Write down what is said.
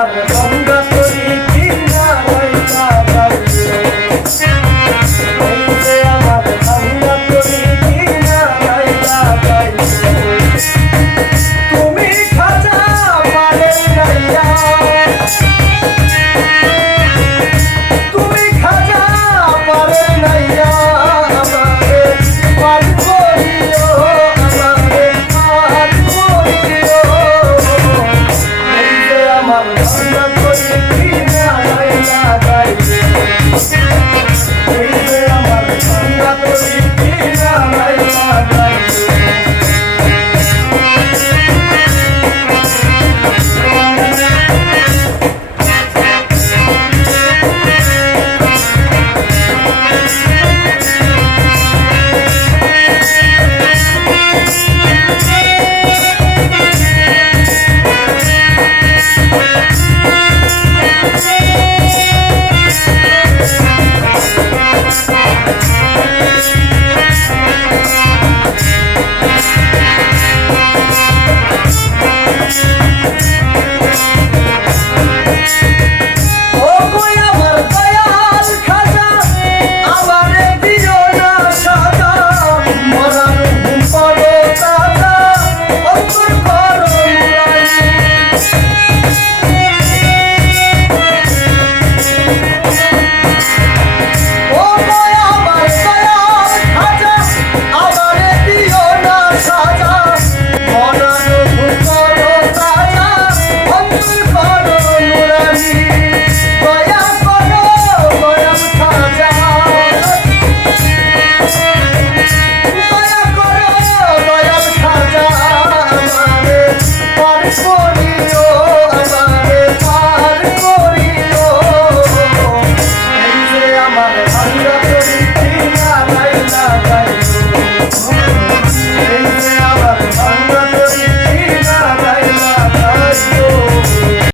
আমার গঙ্গা তরি কিনা লইয়া যাইবে এই যে আমার গঙ্গা তরি কিনা লইয়া যাইবে তুমি খাজা পারে নাইয়া তুমি খাজা পারে নাইয়া আমারে পার করিও আমারে পার করিও এই যে আমার